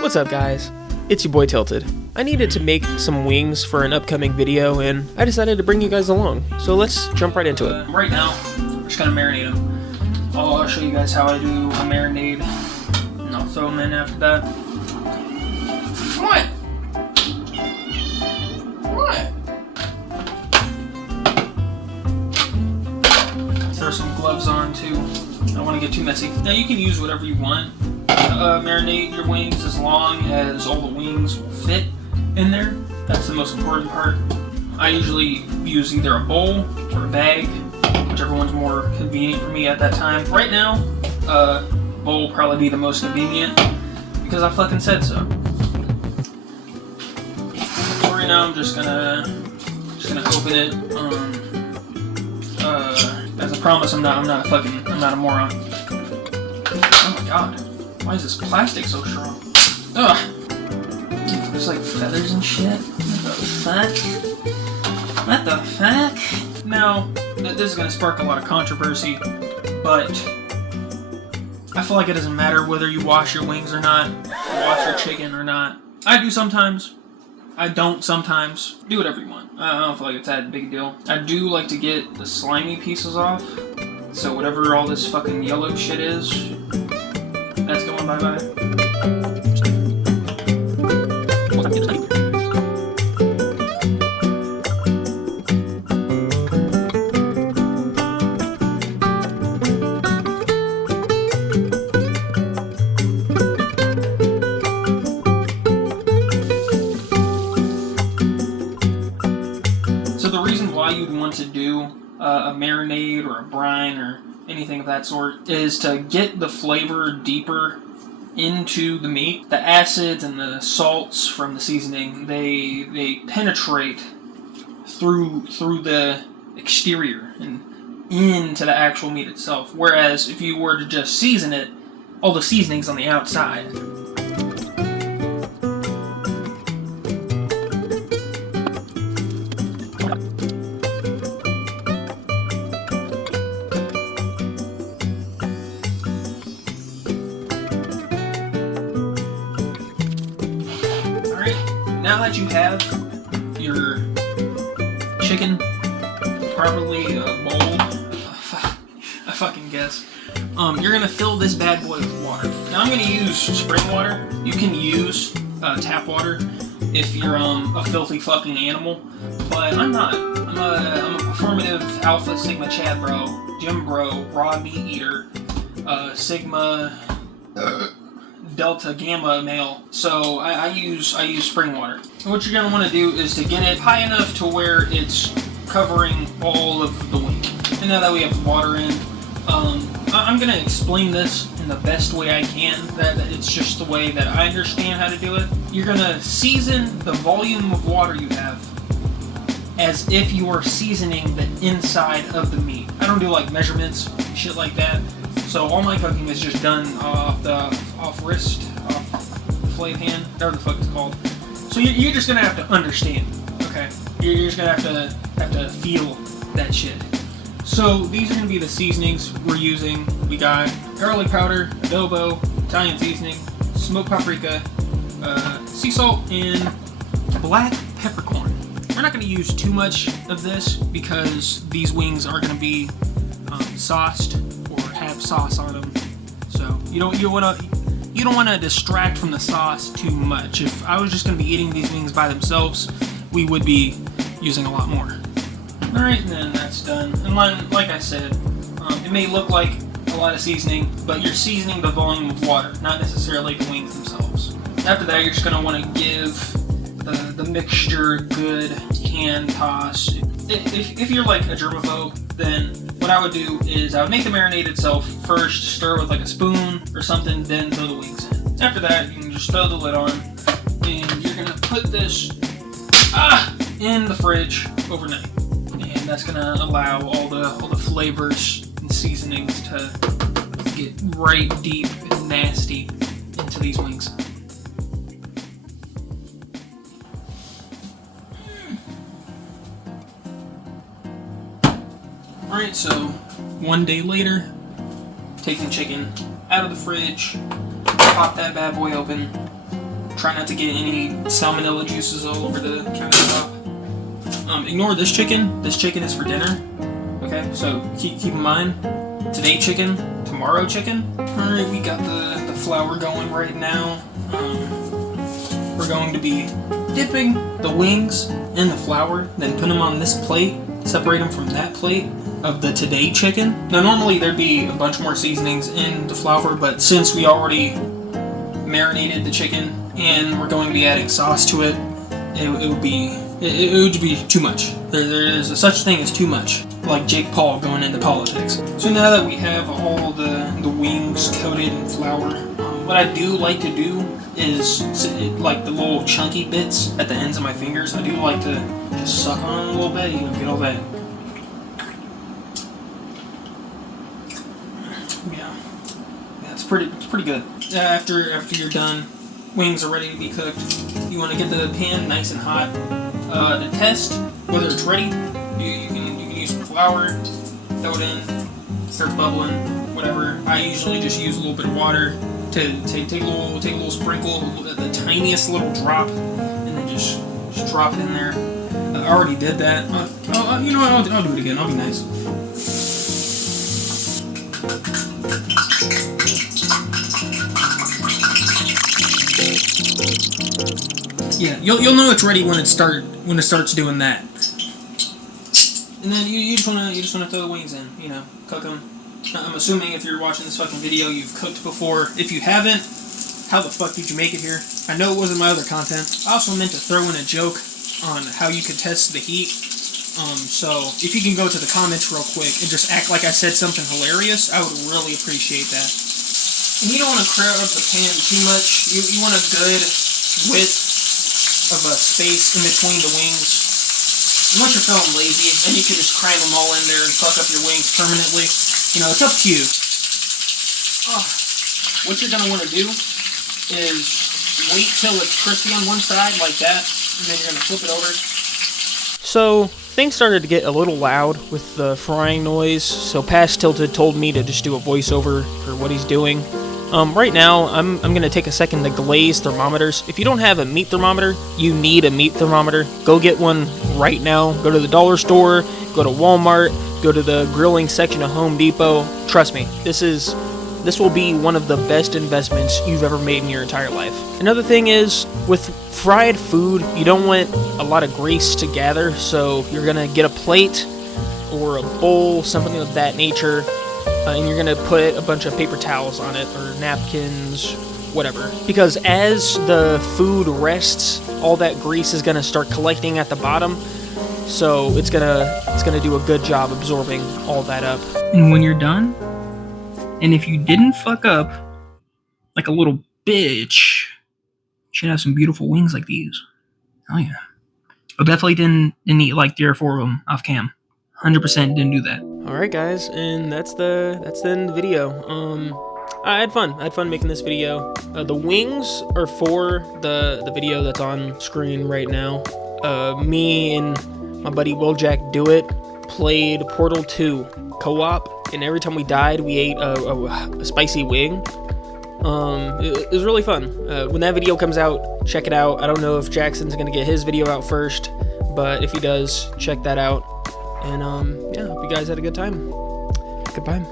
What's up, guys? It's your boy Tilted. I needed to make some wings for an upcoming video, and I decided to bring you guys along. So let's jump right into it. Right now, we're just gonna marinate them. I'll show you guys how I do a marinade, and I'll throw them in after that. What? Throw some gloves on too. I don't want to get too messy. Now you can use whatever you want. Marinate your wings as long as all the wings will fit in there. That's the most important part. I usually use either a bowl or a bag, whichever one's more convenient for me at that time. Right now, bowl will probably be the most convenient because I fucking said so. So right now I'm just gonna open it. As a promise, I'm not a moron. Oh my god. Why is this plastic so strong? Ugh! There's like feathers and shit. What the fuck? What the fuck? Now, this is gonna spark a lot of controversy, but I feel like it doesn't matter whether you wash your wings or not, wash your chicken or not. I do sometimes. I don't sometimes. Do whatever you want. I don't feel like it's that big a deal. I do like to get the slimy pieces off, so whatever all this fucking yellow shit is, that's going bye-bye. So the reason why you'd want to do a marinade or a brine or anything of that sort is to get the flavor deeper into the meat. The acids and the salts from the seasoning, they penetrate through the exterior and into the actual meat itself. Whereas if you were to just season it, all the seasoning's on the outside. Now that you have your chicken properly bowled, I fucking guess, you're gonna fill this bad boy with water. Now I'm gonna use spring water. You can use tap water if you're a filthy fucking animal, but I'm not. I'm a performative alpha sigma chad bro, gym bro, raw meat eater, sigma. Delta gamma male, so I use spring water. And what you're gonna want to do is to get it high enough to where it's covering all of the wing. And now that we have water in, I'm gonna explain this in the best way I can. That it's just the way that I understand how to do it. You're gonna season the volume of water you have as if you are seasoning the inside of the meat. I don't do like measurements, shit like that. So all my cooking is just done off wrist, off flayed hand, whatever the fuck it's called. So you're just gonna have to understand, okay? You're just gonna have to feel that shit. So these are gonna be the seasonings we're using. We got garlic powder, adobo, Italian seasoning, smoked paprika, sea salt, and black peppercorn. We're not gonna use too much of this because these wings are gonna be sauced or have sauce on them. So you don't want to distract from the sauce too much. If I was just going to be eating these wings by themselves, we would be using a lot more. All right, then that's done. And like I said, it may look like a lot of seasoning, but you're seasoning the volume of water, not necessarily the wings themselves. After that, you're just going to want to give the mixture a good hand toss. If you're like a germaphobe, then what I would do is I would make the marinade itself first, stir with like a spoon or something, then throw the wings in. After that, you can just throw the lid on, and you're gonna put this in the fridge overnight, and that's gonna allow all the flavors and seasonings to get right deep and nasty into these wings. Alright, so one day later, taking chicken out of the fridge, pop that bad boy open, Try not to get any salmonella juices all over the countertop. Ignore this chicken. This chicken is for dinner. Okay, so keep in mind, today chicken, tomorrow chicken. Alright, we got the flour going right now. We're going to be dipping the wings in the flour, then put them on this plate, separate them from that plate of the today chicken. Now normally there'd be a bunch more seasonings in the flour, but since we already marinated the chicken and we're going to be adding sauce to it, it would be too much. There's a such thing as too much, like Jake Paul going into politics. So now that we have all the wings coated in flour, what I do like to do is, like the little chunky bits at the ends of my fingers, I do like to just suck on them a little bit, get all that. Yeah, it's pretty good. After you're done, wings are ready to be cooked. You want to get the pan nice and hot. To test whether it's ready, you can use some flour, throw it in, starts bubbling, whatever. I usually just use a little bit of water to take a little sprinkle, the tiniest little drop, and then just drop it in there. I already did that. You know what? I'll do it again. I'll be nice. Yeah, you'll know it's ready when it starts doing that. And then you just wanna throw the wings in, cook them. I'm assuming if you're watching this fucking video, you've cooked before. If you haven't, how the fuck did you make it here? I know it wasn't my other content. I also meant to throw in a joke on how you could test the heat. So if you can go to the comments real quick and just act like I said something hilarious, I would really appreciate that. And you don't want to crowd up the pan too much. You want a good width of a space in between the wings. Unless you're feeling lazy, then you can just cram them all in there and fuck up your wings permanently. It's up to you. What you're going to want to do is wait till it's crispy on one side, like that, and then you're going to flip it over. So, things started to get a little loud with the frying noise, so Past Tilted told me to just do a voiceover for what he's doing. Right now, I'm going to take a second to glaze thermometers. If you don't have a meat thermometer, you need a meat thermometer. Go get one right now. Go to the dollar store, go to Walmart, go to the grilling section of Home Depot. Trust me, this will be one of the best investments you've ever made in your entire life. Another thing is, with fried food, you don't want a lot of grease to gather, so you're going to get a plate or a bowl, something of that nature, and you're going to put a bunch of paper towels on it, or napkins, whatever. Because as the food rests, all that grease is going to start collecting at the bottom, so it's gonna do a good job absorbing all that up. And when you're done, and if you didn't fuck up like a little bitch, you should have some beautiful wings like these. Oh yeah. But definitely didn't eat like 3 or 4 of them off cam. 100% didn't do that. Alright guys, and that's the end of the video. I had fun making this video. The wings are for the video that's on screen right now. Me and my buddy Will Jack Do It played Portal 2 co-op, and every time we died, we ate a spicy wing. It was really fun. When that video comes out, check it out. I don't know if Jackson's gonna get his video out first, but if he does, check that out. And yeah, hope you guys had a good time. Goodbye.